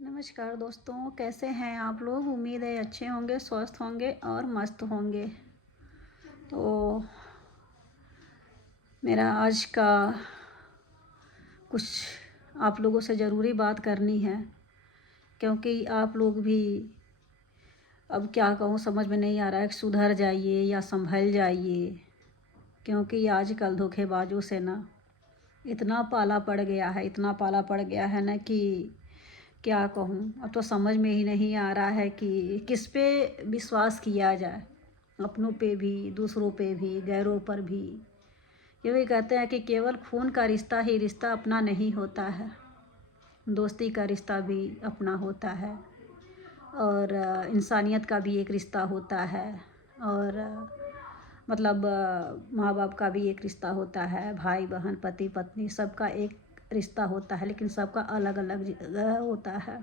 नमस्कार दोस्तों, कैसे हैं आप लोग। उम्मीद है अच्छे होंगे, स्वस्थ होंगे और मस्त होंगे। तो मेरा आज का कुछ आप लोगों से ज़रूरी बात करनी है, क्योंकि आप लोग भी, अब क्या कहूँ समझ में नहीं आ रहा है कि सुधर जाइए या संभल जाइए। क्योंकि आजकल धोखेबाजों से ना इतना पाला पड़ गया है, इतना पाला पड़ गया है ना कि क्या कहूँ। अब तो समझ में ही नहीं आ रहा है कि किस पे विश्वास किया जाए, अपनों पे भी, दूसरों पे भी, गैरों पर भी। ये भी कहते हैं कि केवल खून का रिश्ता ही रिश्ता अपना नहीं होता है, दोस्ती का रिश्ता भी अपना होता है, और इंसानियत का भी एक रिश्ता होता है, और मतलब माँ बाप का भी एक रिश्ता होता है, भाई बहन, पति पत्नी, सबका एक रिश्ता होता है, लेकिन सबका अलग अलग जगह होता है।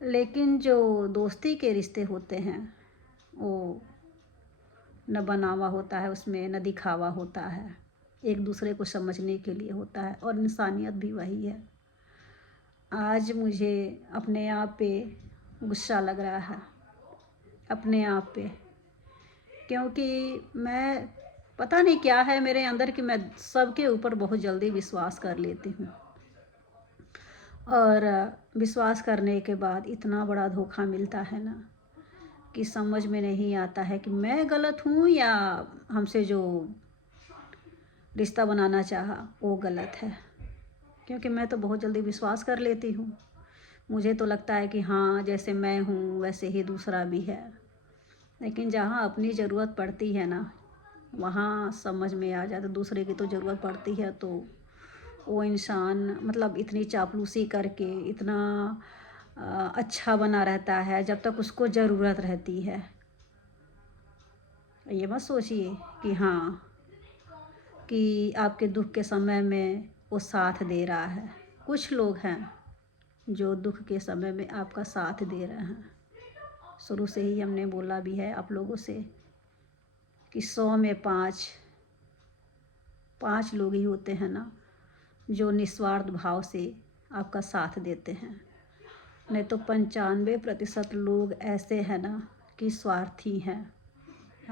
लेकिन जो दोस्ती के रिश्ते होते हैं वो न बनावा होता है, उसमें न दिखावा होता है, एक दूसरे को समझने के लिए होता है, और इंसानियत भी वही है। आज मुझे अपने आप पे गुस्सा लग रहा है, अपने आप पे, क्योंकि मैं, पता नहीं क्या है मेरे अंदर कि मैं सबके ऊपर बहुत जल्दी विश्वास कर लेती हूँ, और विश्वास करने के बाद इतना बड़ा धोखा मिलता है ना कि समझ में नहीं आता है कि मैं गलत हूँ या हमसे जो रिश्ता बनाना चाहा वो गलत है। क्योंकि मैं तो बहुत जल्दी विश्वास कर लेती हूँ, मुझे तो लगता है कि हाँ, जैसे मैं हूँ वैसे ही दूसरा भी है। लेकिन जहाँ अपनी ज़रूरत पड़ती है ना, वहाँ समझ में आ जाता। दूसरे की तो ज़रूरत पड़ती है तो वो इंसान मतलब इतनी चापलूसी करके इतना अच्छा बना रहता है जब तक उसको ज़रूरत रहती है। ये मत सोचिए कि हाँ, कि आपके दुख के समय में वो साथ दे रहा है। कुछ लोग हैं जो दुख के समय में आपका साथ दे रहे हैं। शुरू से ही हमने बोला भी है आप लोगों से कि 100 में 5 लोग ही होते हैं ना जो निस्वार्थ भाव से आपका साथ देते हैं। नहीं तो 95% लोग ऐसे हैं ना कि स्वार्थी हैं।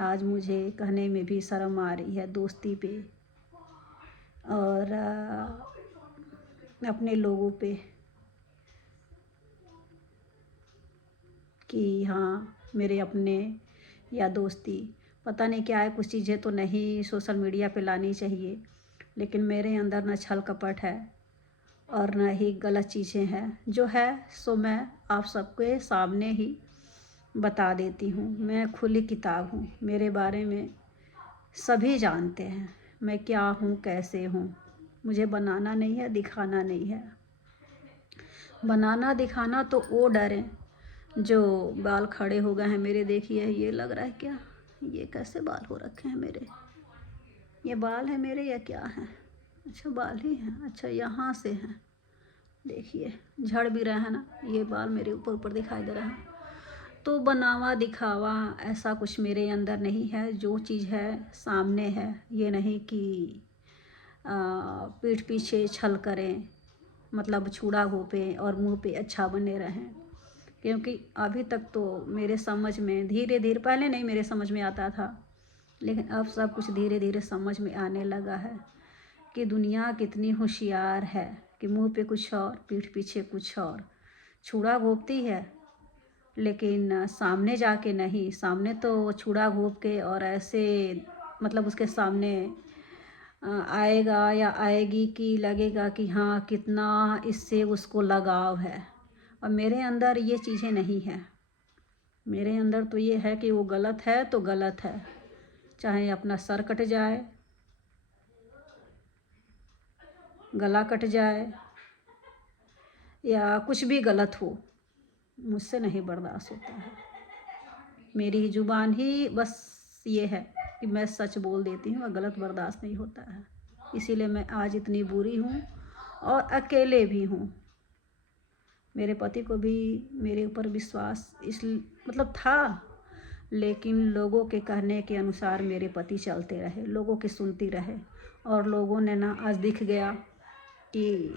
आज मुझे कहने में भी शर्म आ रही है दोस्ती पे और अपने लोगों पे कि हाँ, मेरे अपने या दोस्ती, पता नहीं क्या है। कुछ चीज़ें तो नहीं सोशल मीडिया पे लानी चाहिए, लेकिन मेरे अंदर न छल कपट है और न ही गलत चीज़ें हैं। जो है सो मैं आप सबके सामने ही बता देती हूँ। मैं खुली किताब हूँ, मेरे बारे में सभी जानते हैं मैं क्या हूँ, कैसे हूँ। मुझे बनाना नहीं है, दिखाना नहीं है। बनाना दिखाना तो वो डरे जो बाल खड़े हो गए हैं मेरे। देखिए, ये लग रहा है क्या, ये कैसे बाल हो रखे हैं मेरे, ये बाल है मेरे या क्या है। अच्छा, बाल ही हैं। अच्छा, यहाँ से हैं, देखिए झड़ भी रहा है ना, ये बाल मेरे ऊपर ऊपर दिखाई दे रहा है। तो बनावा दिखावा ऐसा कुछ मेरे अंदर नहीं है। जो चीज़ है सामने है, ये नहीं कि पीठ पीछे छल करें, मतलब छुड़ा घोंपें और मुंह पे अच्छा बने रहें। क्योंकि अभी तक तो मेरे समझ में धीरे धीरे, पहले नहीं मेरे समझ में आता था, लेकिन अब सब कुछ धीरे धीरे समझ में आने लगा है कि दुनिया कितनी होशियार है कि मुंह पे कुछ और, पीठ पीछे कुछ और। छुड़ा घोंपती है लेकिन सामने जाके नहीं। सामने तो छुड़ा घोंप के और ऐसे मतलब उसके सामने आएगा या आएगी कि लगेगा कि हाँ, कितना इससे उसको लगाव है। और मेरे अंदर ये चीज़ें नहीं हैं। मेरे अंदर तो ये है कि वो गलत है तो गलत है, चाहे अपना सर कट जाए, गला कट जाए या कुछ भी गलत हो, मुझसे नहीं बर्दाश्त होता है। मेरी ही ज़ुबान ही बस ये है कि मैं सच बोल देती हूँ और गलत बर्दाश्त नहीं होता है। इसीलिए मैं आज इतनी बुरी हूँ और अकेले भी हूँ। मेरे पति को भी मेरे ऊपर विश्वास इस मतलब था, लेकिन लोगों के कहने के अनुसार मेरे पति चलते रहे, लोगों की सुनती रहे। और लोगों ने ना आज दिख गया कि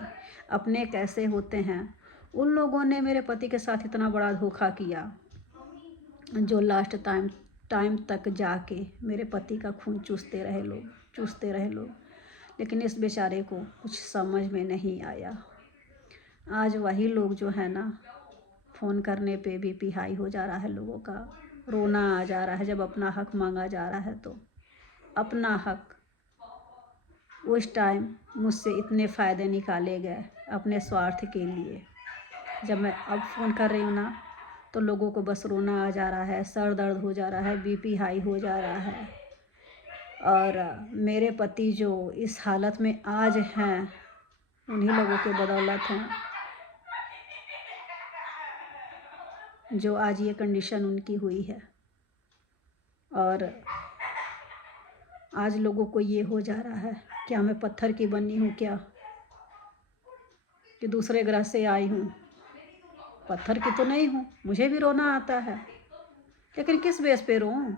अपने कैसे होते हैं उन लोगों ने मेरे पति के साथ इतना बड़ा धोखा किया, जो लास्ट टाइम तक जाके मेरे पति का खून चूसते रहे लोग। लेकिन इस बेचारे को कुछ समझ में नहीं आया। आज वही लोग जो है ना, फ़ोन करने पे बीपी हाई हो जा रहा है लोगों का, रोना आ जा रहा है जब अपना हक मांगा जा रहा है। तो अपना हक उस टाइम मुझसे इतने फ़ायदे निकाले गए अपने स्वार्थ के लिए। जब मैं अब फ़ोन कर रही हूँ ना, तो लोगों को बस रोना आ जा रहा है, सर दर्द हो जा रहा है, बीपी हाई हो जा रहा है। और मेरे पति जो इस हालत में आज हैं, उन्हीं लोगों के बदौलत हैं, जो आज ये कंडीशन उनकी हुई है। और आज लोगों को ये हो जा रहा है, क्या मैं पत्थर की बनी हूँ क्या, कि दूसरे ग्रह से आई हूँ? पत्थर की तो नहीं हूँ, मुझे भी रोना आता है, लेकिन किस बेस पे रोऊं?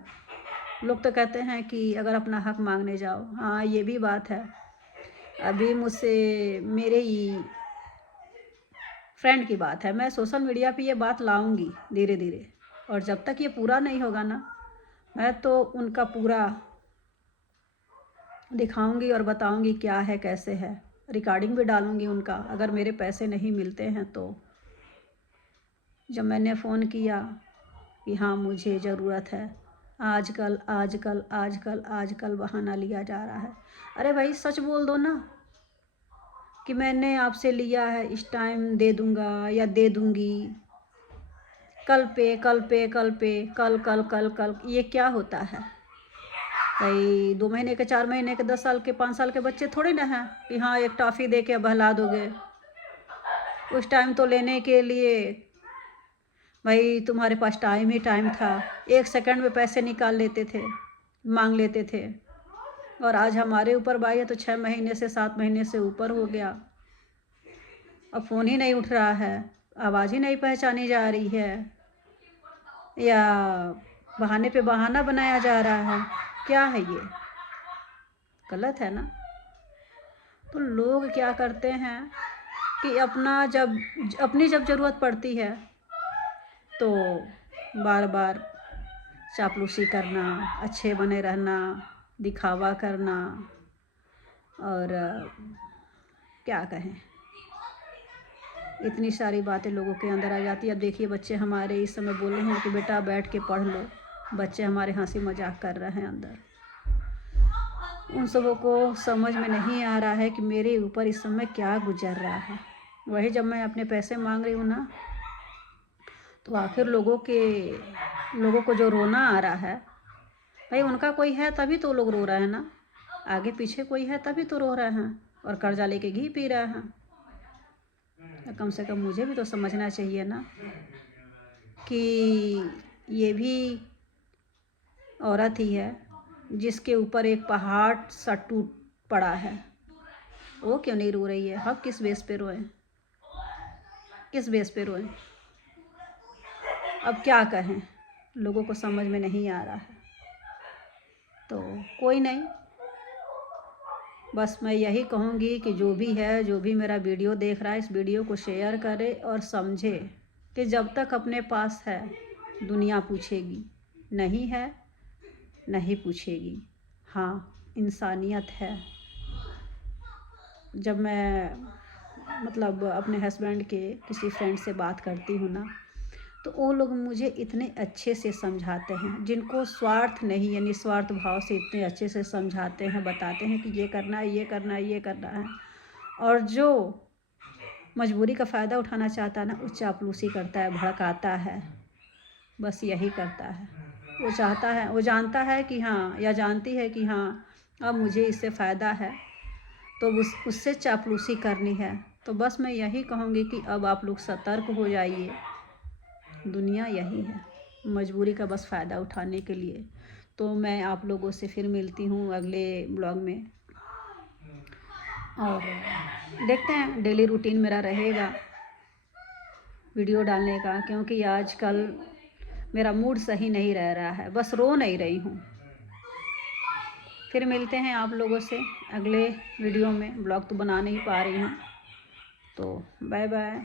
लोग तो कहते हैं कि अगर अपना हक मांगने जाओ। हाँ, ये भी बात है। अभी मुझसे मेरे ही फ्रेंड की बात है, मैं सोशल मीडिया पे ये बात लाऊंगी धीरे धीरे, और जब तक ये पूरा नहीं होगा ना, मैं तो उनका पूरा दिखाऊंगी और बताऊंगी क्या है कैसे है। रिकॉर्डिंग भी डालूंगी उनका, अगर मेरे पैसे नहीं मिलते हैं तो। जब मैंने फ़ोन किया कि हाँ मुझे ज़रूरत है, आजकल आजकल आजकल आजकल बहाना लिया जा रहा है। अरे भाई सच बोल दो ना कि मैंने आपसे लिया है, इस टाइम दे दूंगा या दे दूंगी, कल पे कल पे कल पे कल कल कल कल। ये क्या होता है भाई? 2 महीने के, 4 महीने के, 10 साल के, 5 साल के बच्चे थोड़ी ना हैं कि हाँ एक टॉफ़ी दे के बहला दोगे। उस टाइम तो लेने के लिए भाई तुम्हारे पास टाइम ही टाइम था, 1 सेकंड में पैसे निकाल लेते थे, मांग लेते थे। और आज हमारे ऊपर भाई है तो 6 महीने से 7 महीने से ऊपर हो गया, अब फ़ोन ही नहीं उठ रहा है, आवाज़ ही नहीं पहचानी जा रही है, या बहाने पे बहाना बनाया जा रहा है। क्या है ये? गलत है ना। तो लोग क्या करते हैं कि अपनी जब ज़रूरत पड़ती है तो बार बार चापलूसी करना, अच्छे बने रहना, दिखावा करना, और क्या कहें, इतनी सारी बातें लोगों के अंदर आ जाती है। अब देखिए बच्चे हमारे इस समय बोल रहे हैं कि बेटा बैठ के पढ़ लो, बच्चे हमारे हंसी मजाक कर रहे हैं अंदर। उन सबों को समझ में नहीं आ रहा है कि मेरे ऊपर इस समय क्या गुजर रहा है। वही जब मैं अपने पैसे मांग रही हूँ ना, तो आखिर लोगों को जो रोना आ रहा है, भाई उनका कोई है तभी तो लोग रो रहे हैं ना, आगे पीछे कोई है तभी तो रो रहे हैं, और कर्जा लेके घी पी रहे हैं। कम से कम मुझे भी तो समझना चाहिए ना कि ये भी औरत ही है जिसके ऊपर एक पहाड़ सा टूट पड़ा है, वो क्यों नहीं रो रही है? हम किस बेस पे रोएं? किस बेस पे रोएं? अब क्या कहें, लोगों को समझ में नहीं आ रहा है। तो कोई नहीं, बस मैं यही कहूँगी कि जो भी है, जो भी मेरा वीडियो देख रहा है, इस वीडियो को शेयर करे और समझे कि जब तक अपने पास है दुनिया पूछेगी, नहीं है नहीं पूछेगी। हाँ, इंसानियत है। जब मैं मतलब अपने हस्बैंड के किसी फ्रेंड से बात करती हूँ ना, तो वो लोग मुझे इतने अच्छे से समझाते हैं, जिनको स्वार्थ नहीं है, निस्वार्थ भाव से इतने अच्छे से समझाते हैं, बताते हैं कि ये करना है, ये करना है, ये करना है। और जो मजबूरी का फ़ायदा उठाना चाहता है ना, वो चापलूसी करता है, भड़काता है, बस यही करता है। वो चाहता है, वो जानता है कि हाँ, या जानती है कि हाँ अब मुझे इससे फ़ायदा है, तो उससे चापलूसी करनी है। तो बस मैं यही कहूँगी कि अब आप लोग सतर्क हो जाइए। दुनिया यही है, मजबूरी का बस फ़ायदा उठाने के लिए। तो मैं आप लोगों से फिर मिलती हूँ अगले ब्लॉग में, और देखते हैं डेली रूटीन मेरा रहेगा वीडियो डालने का, क्योंकि आजकल मेरा मूड सही नहीं रह रहा है, बस रो नहीं रही हूँ। फिर मिलते हैं आप लोगों से अगले वीडियो में। ब्लॉग तो बना नहीं पा रही हूँ, तो बाय बाय।